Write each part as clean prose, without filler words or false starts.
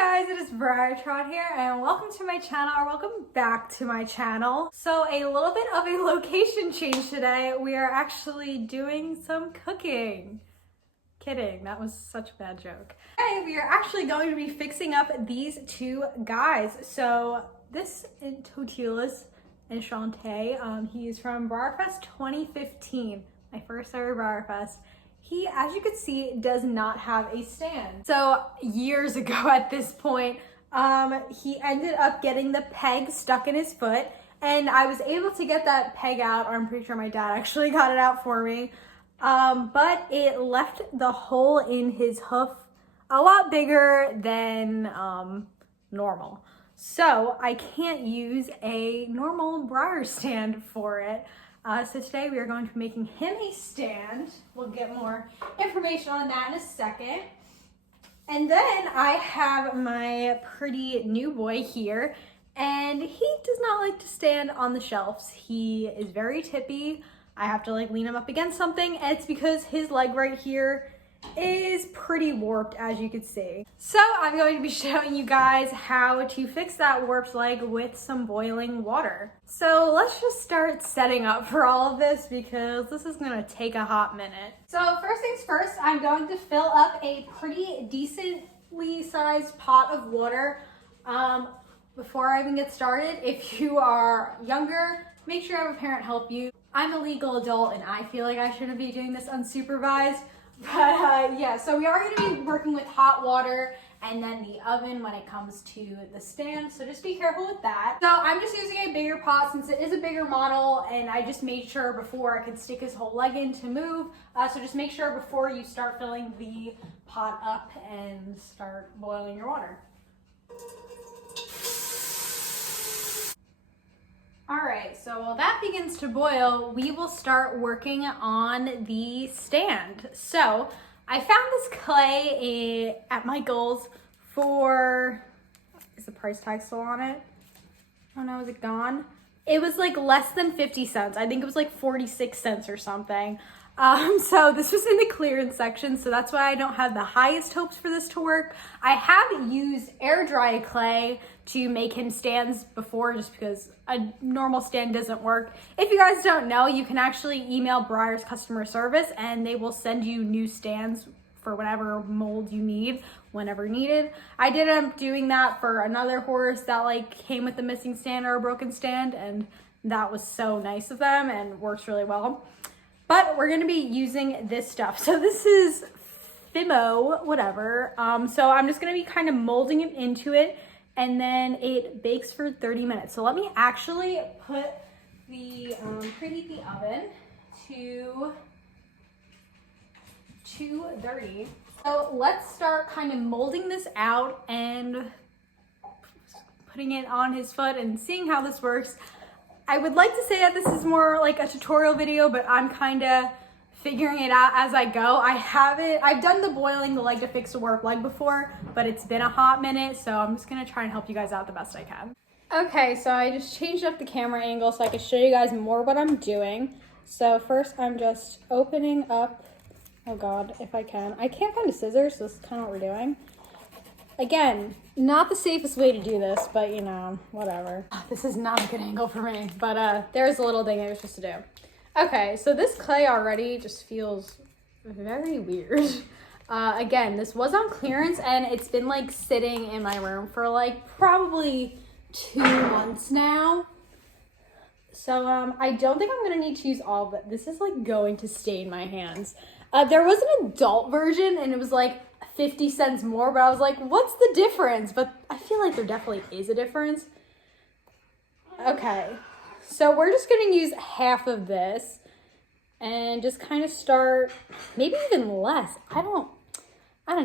Guys, it is Briar Trot here and welcome to my channel, or welcome back to my channel. So a little bit of a location change today. We are actually doing some cooking. Kidding, that was such a bad joke. Today we are actually going to be fixing up these two guys. So this is Totilas Enchante. He is from BriarFest 2015, my first ever BriarFest. He, as you can see, does not have a stand. So years ago at this point, he ended up getting the peg stuck in his foot, and I was able to get that peg out, or I'm pretty sure my dad actually got it out for me. But it left the hole in his hoof a lot bigger than normal. So I can't use a normal briar stand for it. So today we are going to be making him a stand. We'll get more information on that in a second. And then I have my pretty new boy here, and he does not like to stand on the shelves. He is very tippy. I have to lean him up against something, and it's because his leg right here is pretty warped, as you can see. So I'm going to be showing you guys how to fix that warped leg with some boiling water. So let's just start setting up for all of this, because this is going to take a hot minute. So first things first, I'm going to fill up a pretty decently sized pot of water. Before I even get started, if you are younger, make sure you have a parent help you. I'm a legal adult and I feel like I shouldn't be doing this unsupervised. But yeah, so we are going to be working with hot water and then the oven when it comes to the stand. So just be careful with that. So I'm just using a bigger pot since it is a bigger model, and I just made sure before I could stick his whole leg in to move. So just make sure before you start filling the pot up and start boiling your water. All right, so while that begins to boil, we will start working on the stand. So I found this clay at Michael's for, is the price tag still on it? Oh no, is it gone? It was like less than 50 cents. I think it was like 46 cents or something. So this was in the clearance section, so that's why I don't have the highest hopes for this to work. I have used air dry clay to make him stands before, just because a normal stand doesn't work. If you guys don't know, you can actually email Briar's customer service and they will send you new stands for whatever mold you need whenever needed. I did end up doing that for another horse that came with a missing stand or a broken stand, and that was so nice of them and works really well. But we're gonna be using this stuff. So this is Fimo, whatever. So I'm just gonna be kind of molding it into it, and then it bakes for 30 minutes. So let me actually put the, preheat the oven to 230. So let's start kind of molding this out and putting it on his foot and seeing how this works. I would like to say that this is more like a tutorial video, but I'm kind of figuring it out as I go. I've done the boiling the leg to fix a warped leg before, but it's been a hot minute, so I'm just gonna try and help you guys out the best I can. Okay, so I just changed up the camera angle so I can show you guys more what I'm doing. So first I'm just opening up, oh God, if I can. I can't find a scissors, so this is kind of what we're doing. Again, not the safest way to do this, but you know, whatever. This is not a good angle for me, but there's a little thing I was supposed to do. Okay, so this clay already just feels very weird. Again, this was on clearance and it's been sitting in my room for probably 2 months now. So I don't think I'm gonna need to use all of it. This is going to stain my hands. There was an adult version and it was 50 cents more, but I was like, what's the difference? But I feel like there definitely is a difference. Okay, so we're just gonna use half of this and just kind of start, maybe even less. I don't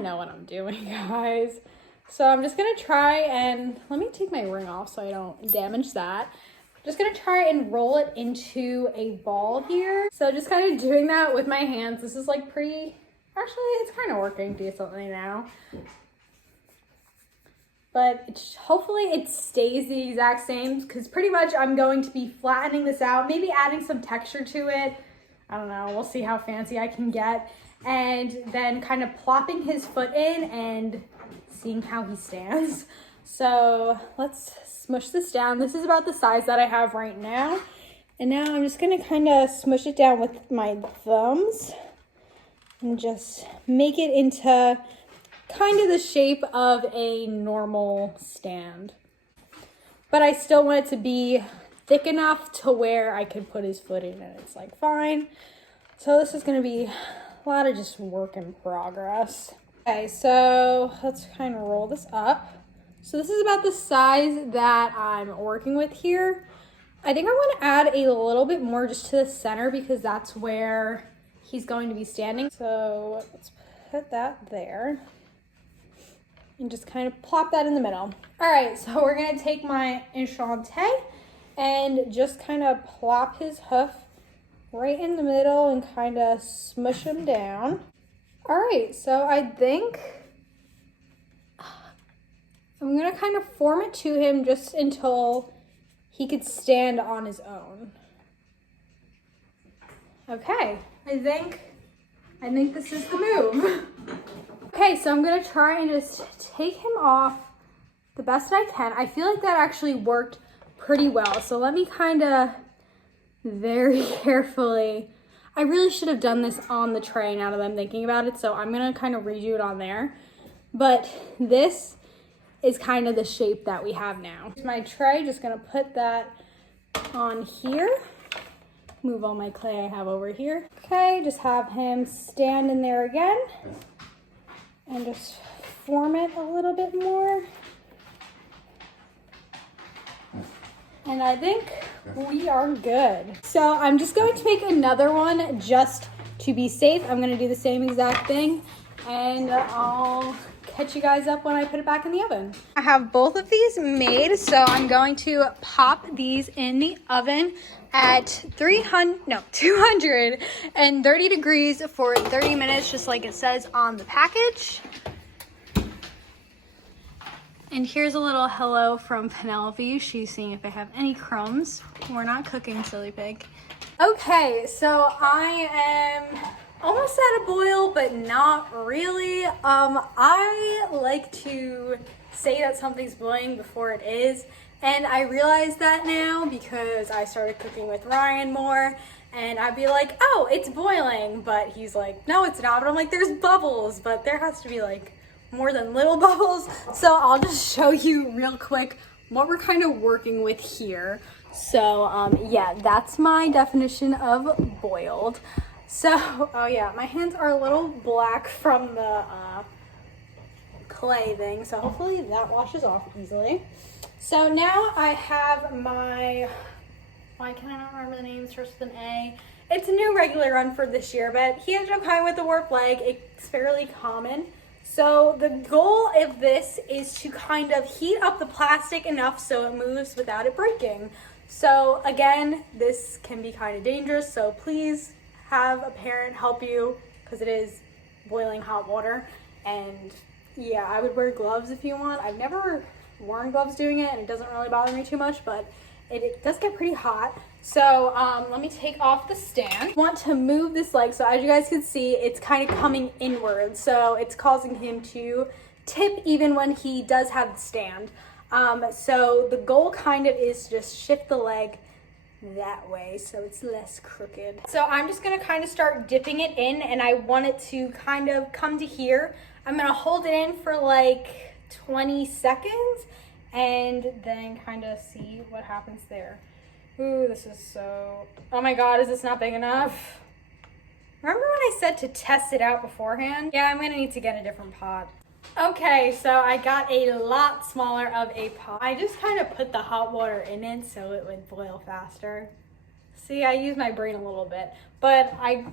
know what I'm doing, guys. So I'm just gonna try and, let me take my ring off so I don't damage that. I'm just gonna try and roll it into a ball here. So just kind of doing that with my hands. This is pretty, actually, it's kind of working decently now. But hopefully it stays the exact same, because pretty much I'm going to be flattening this out, maybe adding some texture to it. I don't know, we'll see how fancy I can get. And then kind of plopping his foot in and seeing how he stands. So let's smush this down. This is about the size that I have right now. And now I'm just gonna kind of smush it down with my thumbs and just make it into kind of the shape of a normal stand. But I still want it to be thick enough to where I could put his foot in and it's like fine. So this is gonna be a lot of just work in progress. Okay, so let's kind of roll this up. So this is about the size that I'm working with here. I think I want to add a little bit more just to the center because that's where he's going to be standing. So let's put that there and just kind of plop that in the middle. All right, so we're gonna take my Enchante and just kind of plop his hoof right in the middle and kind of smush him down. All right, so I think I'm gonna kind of form it to him just until he could stand on his own. Okay, I think this is the move. Okay, so I'm gonna try and just take him off the best I can. I feel like that actually worked pretty well. So let me kind of very carefully, I really should have done this on the tray now that I'm thinking about it. So I'm gonna kind of redo it on there. But this is kind of the shape that we have now. My tray, just gonna put that on here. Move all my clay I have over here. Okay, just have him stand in there again and just form it a little bit more. And I think we are good. So I'm just going to make another one just to be safe. I'm gonna do the same exact thing and I'll catch you guys up when I put it back in the oven. I have both of these made, so I'm going to pop these in the oven at 230 degrees for 30 minutes, just like it says on the package. And here's a little hello from Penelope. She's seeing if I have any crumbs. We're not cooking, silly pig. Okay, so I am almost at a boil, but not really. I like to say that something's boiling before it is. And I realize that now because I started cooking with Ryan more. And I'd be like, oh, it's boiling. But he's like, no, it's not. But I'm like, there's bubbles. But there has to be like more than little bubbles. So I'll just show you real quick what we're kind of working with here. So yeah, that's my definition of boiled. So, oh yeah, my hands are a little black from the clay thing. So hopefully that washes off easily. So now I have my, why can I not remember the name? It starts with an A. It's a new regular run for this year, but he ended up coming with a warped leg. It's fairly common. So the goal of this is to kind of heat up the plastic enough so it moves without it breaking. So again, this can be kind of dangerous, so please have a parent help you because it is boiling hot water. And yeah, I would wear gloves if you want. I've never worn gloves doing it and it doesn't really bother me too much, but it does get pretty hot. So let me take off the stand. I want to move this leg, so as you guys can see, it's kind of coming inward, so it's causing him to tip even when he does have the stand. So the goal kind of is to just shift the leg that way so it's less crooked. So I'm just gonna kind of start dipping it in, and I want it to kind of come to here. I'm gonna hold it in for like 20 seconds and then kind of see what happens there. Ooh, this is so, oh my God, is this not big enough? Remember when I said to test it out beforehand? Yeah, I'm gonna need to get a different pot. Okay, so I got a lot smaller of a pot. I just kind of put the hot water in it so it would boil faster. See, I used my brain a little bit, but I've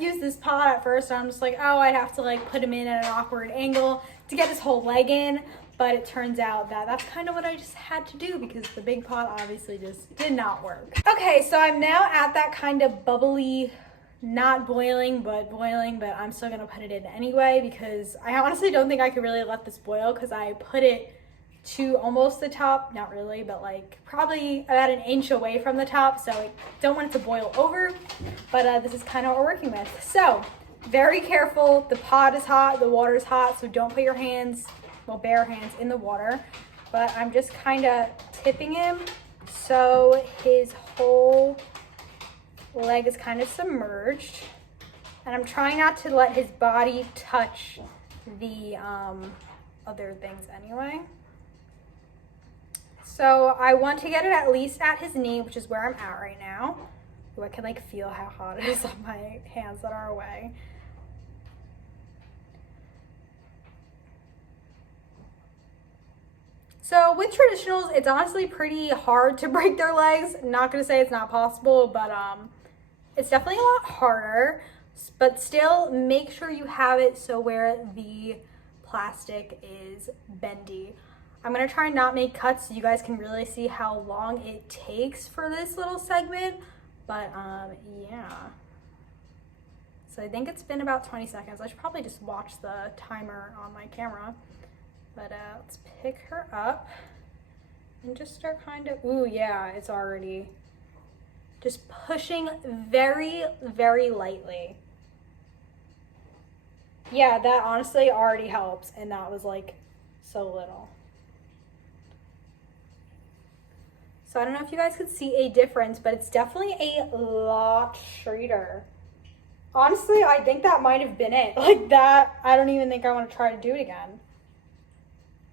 used this pot at first, and I'm just like, oh, I'd have to like put him in at an awkward angle to get his whole leg in. But it turns out that that's kind of what I just had to do because the big pot obviously just did not work. Okay, so I'm now at that kind of bubbly, not boiling, but I'm still gonna put it in anyway because I honestly don't think I could really let this boil because I put it to almost the top, not really, but like probably about an inch away from the top, so I don't want it to boil over, but this is kind of what we're working with. So Very careful. The pot is hot, the water is hot, so don't put your hands, well, bare hands in the water. But I'm just kind of tipping him so his whole leg is kind of submerged. And I'm trying not to let his body touch the other things anyway. So I want to get it at least at his knee, which is where I'm at right now. Ooh, I can like feel how hot it is on my hands that are away. So with traditionals, it's honestly pretty hard to break their legs. Not gonna say it's not possible, but it's definitely a lot harder. But still, make sure you have it so where the plastic is bendy. I'm gonna try and not make cuts so you guys can really see how long it takes for this little segment. But yeah. So I think it's been about 20 seconds. I should probably just watch the timer on my camera. But let's pick her up and just start kind of, ooh, yeah, it's already just pushing very, very lightly. Yeah, that honestly already helps. And that was like so little. So I don't know if you guys could see a difference, but it's definitely a lot straighter. Honestly, I think that might have been it. Like that, I don't even think I want to try to do it again.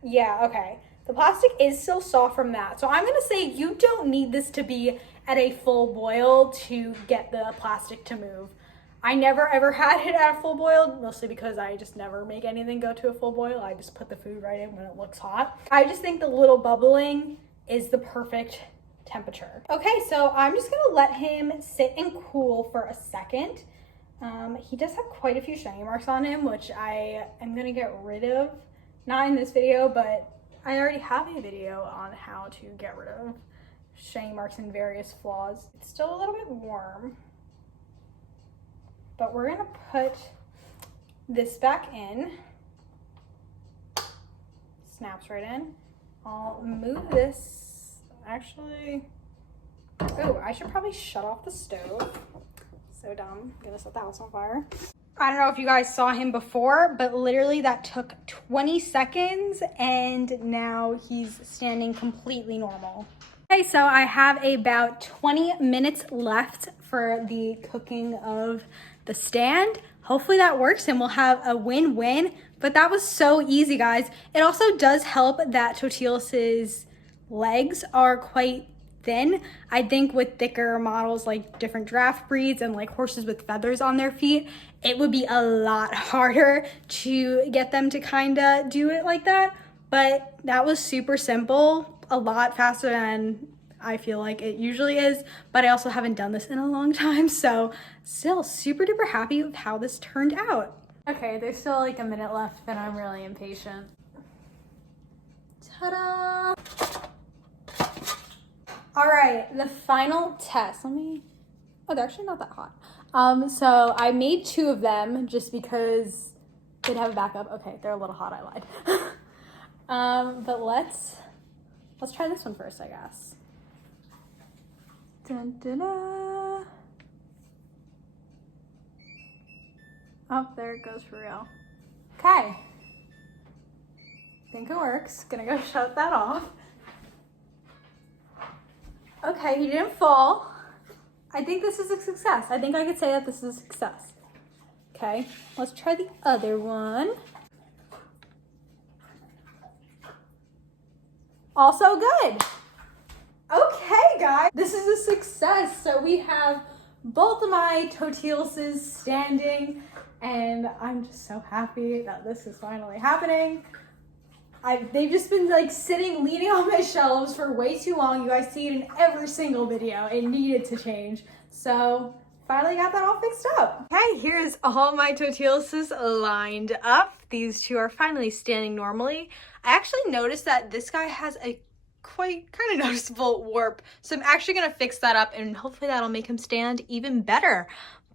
Yeah, okay. The plastic is still soft from that. So I'm going to say you don't need this to be at a full boil to get the plastic to move. I never ever had it at a full boil, mostly because I just never make anything go to a full boil. I just put the food right in when it looks hot. I just think the little bubbling is the perfect temperature. Okay, so I'm just going to let him sit and cool for a second. He does have quite a few shiny marks on him, which I am going to get rid of. Not in this video, but I already have a video on how to get rid of shiny marks and various flaws. It's still a little bit warm, but we're gonna put this back in. Snaps right in. I'll move this, actually. Oh, I should probably shut off the stove. So dumb, I'm gonna set the house on fire. I don't know if you guys saw him before, but literally that took 20 seconds and now he's standing completely normal. Okay, so I have about 20 minutes left for the cooking of the stand. Hopefully that works and we'll have a win-win, but that was so easy, guys. It also does help that Totilus's legs are quite thin. I think with thicker models like different draft breeds and like horses with feathers on their feet, it would be a lot harder to get them to kind of do it like that. But that was super simple, a lot faster than I feel like it usually is, but I also haven't done this in a long time, so still super duper happy with how this turned out. Okay, there's still like a minute left and I'm really impatient. Ta-da! All right, the final test. Oh, they're actually not that hot. So I made 2 of them just because they'd have a backup. Okay, they're a little hot, I lied. But let's try this one first, I guess. Dun, dun, dun. Oh, there it goes for real. Okay. Think it works. Gonna go shut that off. Okay, he didn't fall. I think this is a success. I think I could say that this is a success. Okay, let's try the other one. Also good. Okay, guys, this is a success. So we have both of my Totiluses standing, and I'm just so happy that this is finally happening. They've just been like sitting, leaning on my shelves for way too long. You guys see it in every single video. It needed to change. So finally got that all fixed up. Okay, here's all my Totiluses lined up. These 2 are finally standing normally. I actually noticed that this guy has a kind of noticeable warp. So I'm actually gonna fix that up and hopefully that'll make him stand even better.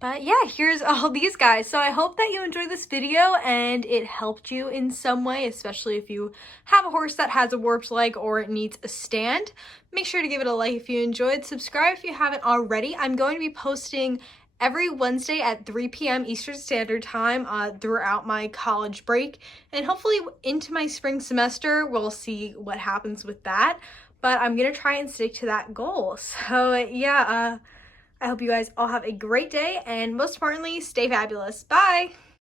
But yeah, here's all these guys. So I hope that you enjoyed this video and it helped you in some way, especially if you have a horse that has a warped leg or it needs a stand. Make sure to give it a like if you enjoyed. Subscribe if you haven't already. I'm going to be posting every Wednesday at 3 p.m. Eastern Standard Time throughout my college break, and hopefully into my spring semester. We'll see what happens with that, but I'm gonna try and stick to that goal. So yeah, I hope you guys all have a great day, and most importantly, stay fabulous. Bye!